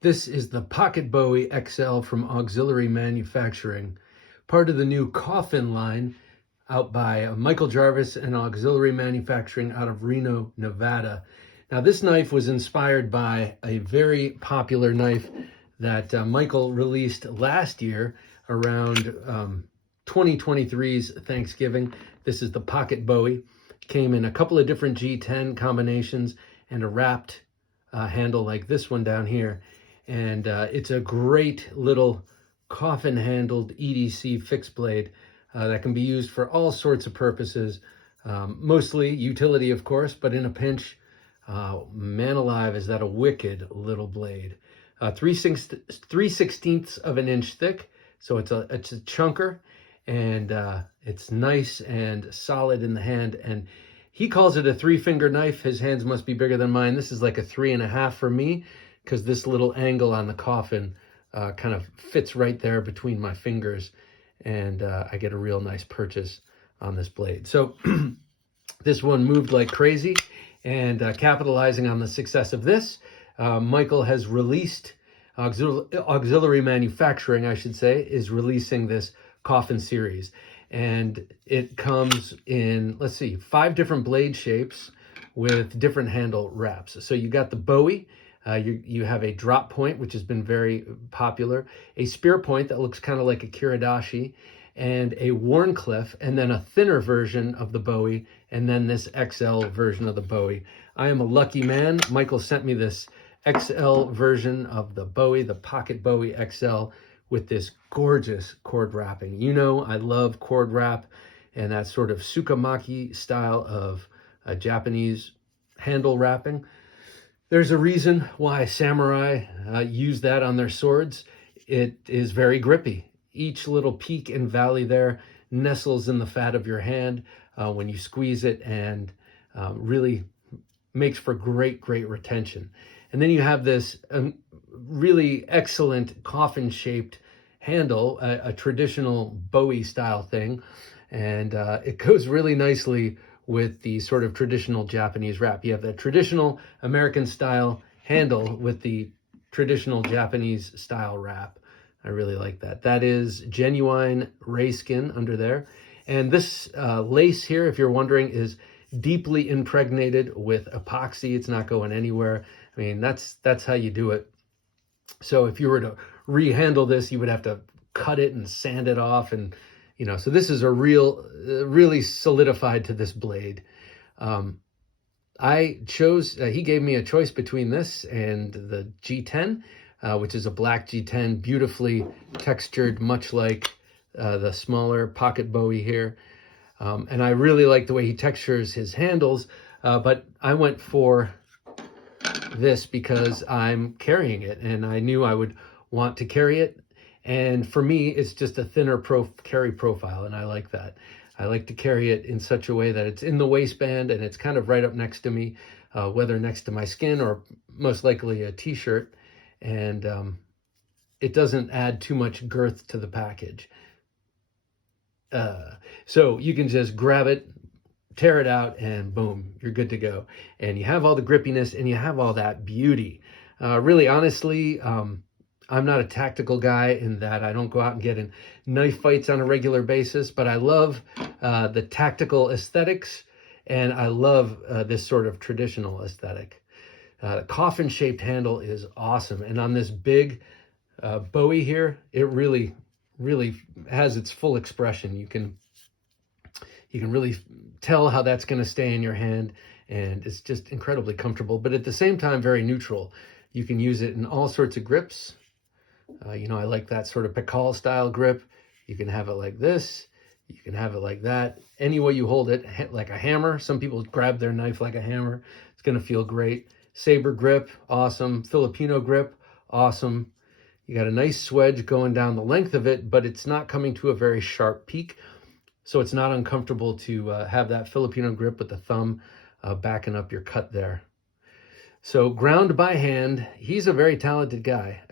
This is the Pocket Bowie XL from Auxiliary Manufacturing, part of the new Coffin line out by Michael Jarvis and Auxiliary Manufacturing out of Reno, Nevada. Now, this knife was inspired by a very popular knife that Michael released last year around 2023's Thanksgiving. This is the Pocket Bowie. Came in a couple of different G10 combinations and a wrapped handle like this one down here. And it's a great little coffin-handled EDC fixed blade that can be used for all sorts of purposes, mostly utility, of course, but in a pinch, man alive, is that a wicked little blade. 3/16 of an inch thick, so it's a chunker, and it's nice and solid in the hand. And he calls it a 3-finger knife. His hands must be bigger than mine. This is like a 3.5 for me, because this little angle on the coffin kind of fits right there between my fingers, and I get a real nice purchase on this blade. So this one moved like crazy, and capitalizing on the success of this, Michael has released, Auxiliary Manufacturing, I should say, is releasing this coffin series. And it comes in, let's see, 5 different blade shapes with different handle wraps. So you got the Bowie, you have a drop point, which has been very popular, a spear point that looks kind of like a Kiridashi, and a Warncliffe, and then a thinner version of the Bowie, and then this XL version of the Bowie. I am a lucky man. Michael sent me this XL version of the Bowie, the Pocket Bowie XL, with this gorgeous cord wrapping. You know, I love cord wrap and that sort of Tsukamaki style of Japanese handle wrapping. There's a reason why samurai use that on their swords. It is very grippy. Each little peak and valley there nestles in the fat of your hand when you squeeze it, and really makes for great retention. And then you have this really excellent coffin-shaped handle, a traditional Bowie style thing, and it goes really nicely with the sort of traditional Japanese wrap. You have that traditional American style handle with the traditional Japanese style wrap. I really like that. That is genuine ray skin under there. And this lace here, if you're wondering, is deeply impregnated with epoxy. It's not going anywhere. I mean, that's how you do it. So if you were to rehandle this, you would have to cut it and sand it off, and you know, so this is a really solidified to this blade. I chose, he gave me a choice between this and the G10, which is a black G10, beautifully textured, much like the smaller Pocket Bowie here. And I really like the way he textures his handles, but I went for this because I'm carrying it, and I knew I would want to carry it. And for me, it's just a thinner carry profile, and I like that. I like to carry it in such a way that it's in the waistband and it's kind of right up next to me, whether next to my skin or most likely a t-shirt. And it doesn't add too much girth to the package. So you can just grab it, tear it out, and boom, you're good to go. And you have all the grippiness and you have all that beauty. Really, honestly, I'm not a tactical guy in that I don't go out and get in knife fights on a regular basis, but I love the tactical aesthetics, and I love this sort of traditional aesthetic. The coffin-shaped handle is awesome, and on this big Bowie here, it really has its full expression. You can really tell how that's going to stay in your hand, and it's just incredibly comfortable, but at the same time, very neutral. You can use it in all sorts of grips. You know, I like that sort of Pikal style grip. You can have it like this. You can have it like that. Any way you hold it, like a hammer. Some people grab their knife like a hammer. It's going to feel great. Saber grip, awesome. Filipino grip, awesome. You got a nice swedge going down the length of it, but it's not coming to a very sharp peak. So it's not uncomfortable to have that Filipino grip with the thumb backing up your cut there. So ground by hand, he's a very talented guy.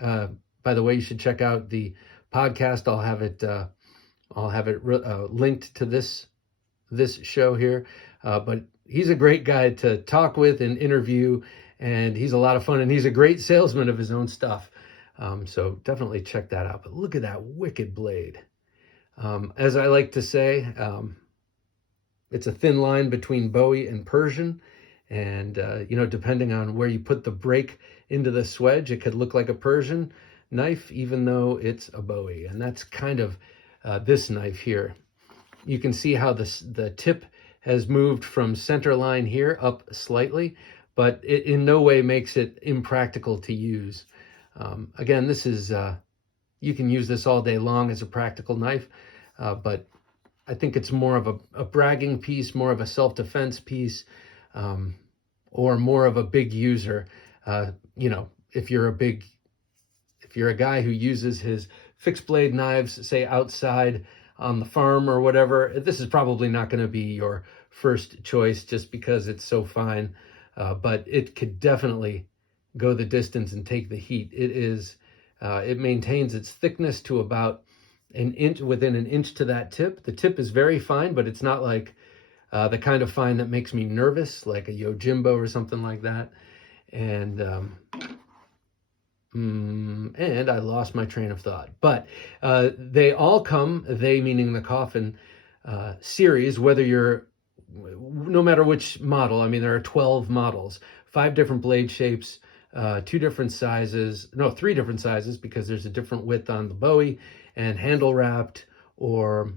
By the way, you should check out the podcast. I'll have it linked to this show here. But he's a great guy to talk with and interview, and he's a lot of fun, and he's a great salesman of his own stuff. So definitely check that out. But look at that wicked blade. As I like to say, it's a thin line between Bowie and Persian. And, you know, depending on where you put the break into the swedge, it could look like a Persian knife, even though it's a Bowie. And that's kind of this knife here. You can see how the tip has moved from center line here up slightly, but it in no way makes it impractical to use. Again, this is, you can use this all day long as a practical knife, but I think it's more of a bragging piece, more of a self-defense piece, or more of a big user. You know, if you're a guy who uses his fixed blade knives, say outside on the farm or whatever, this is probably not going to be your first choice just because it's so fine. But it could definitely go the distance and take the heat. It maintains its thickness to about an inch, within an inch to that tip. The tip is very fine, but it's not like the kind of fine that makes me nervous, like a Yojimbo or something like that. And I lost my train of thought. But they all come, they meaning the Coffin series, no matter which model. I mean, there are 12 models, 5 different blade shapes, 3 different sizes because there's a different width on the Bowie, and handle wrapped or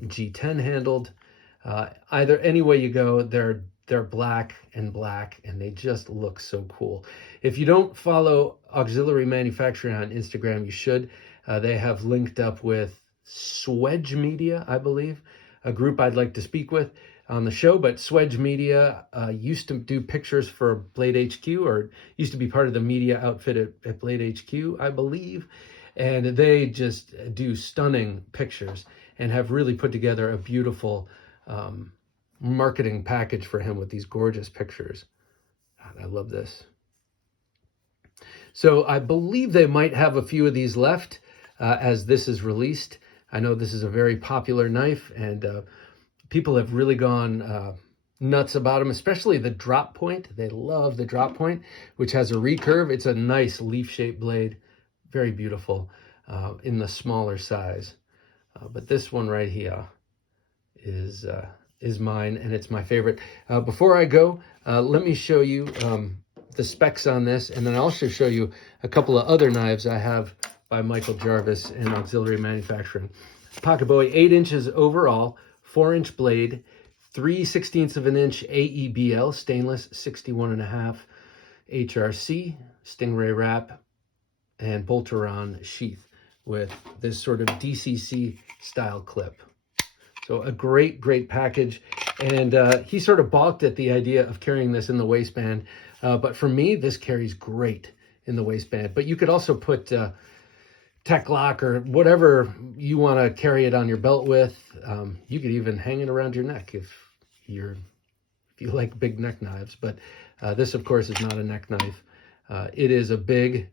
G10 handled. Either any way you go, they're black, and they just look so cool. If you don't follow Auxiliary Manufacturing on Instagram, you should. They have linked up with Swedge Media, I believe, a group I'd like to speak with on the show. But Swedge Media used to do pictures for Blade HQ, or used to be part of the media outfit at Blade HQ, I believe. And they just do stunning pictures and have really put together a beautiful marketing package for him with these gorgeous pictures. God, I love this. So I believe they might have a few of these left as this is released. I know this is a very popular knife, and people have really gone nuts about them, especially the drop point. They love the drop point, which has a recurve. It's a nice leaf-shaped blade, very beautiful in the smaller size. But this one right here is mine, and it's my favorite. Before I go, let me show you the specs on this, and then I'll also show you a couple of other knives I have by Michael Jarvis and Auxiliary Manufacturing. Pocket Bowie, 8 inches overall, 4-inch blade, 3/16 of an inch AEBL, stainless, 61.5 HRC, Stingray wrap, and Bolteron sheath with this sort of DCC style clip. So a great, great package. And he sort of balked at the idea of carrying this in the waistband. But for me, this carries great in the waistband. But you could also put Tech Lock or whatever you want to carry it on your belt with. You could even hang it around your neck if you like big neck knives. But this, of course, is not a neck knife. It is a big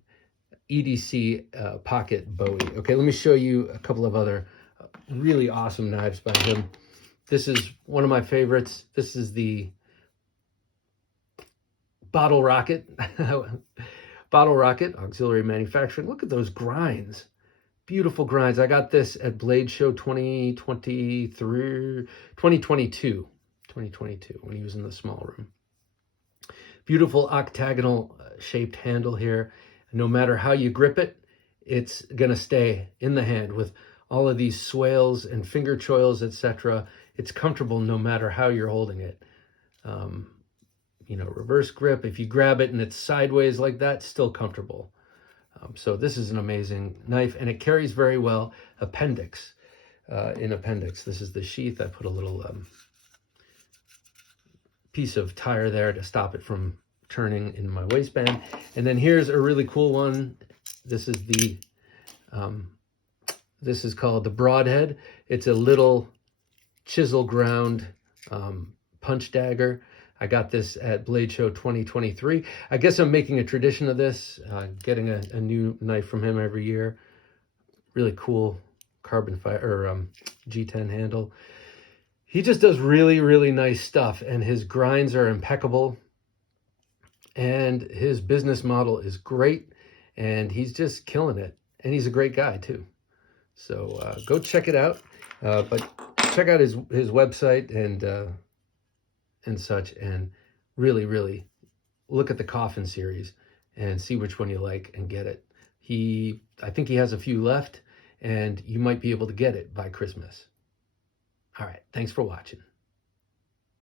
EDC pocket Bowie. Okay, let me show you a couple of other really awesome knives by him. This is one of my favorites. This is the Bottle Rocket. Bottle Rocket, Auxiliary Manufacturing. Look at those grinds. Beautiful grinds. I got this at Blade Show 2022, when he was in the small room. Beautiful octagonal shaped handle here. No matter how you grip it, it's going to stay in the hand with all of these swales and finger choils, etc. It's comfortable no matter how you're holding it. You know, reverse grip, if you grab it and it's sideways like that, still comfortable. So this is an amazing knife, and it carries very well. Appendix. This is the sheath. I put a little piece of tire there to stop it from turning in my waistband. And then here's a really cool one. This is the this is called the Broadhead. It's a little chisel ground punch dagger. I got this at Blade Show 2023. I guess I'm making a tradition of this, getting a new knife from him every year. Really cool carbon fiber or G10 handle. He just does really, really nice stuff, and his grinds are impeccable. and his business model is great, and he's just killing it. And he's a great guy too. So go check it out. But check out his website and such, and really, really look at the Coffin series and see which one you like and get it. I think he has a few left, and you might be able to get it by Christmas. All right, thanks for watching.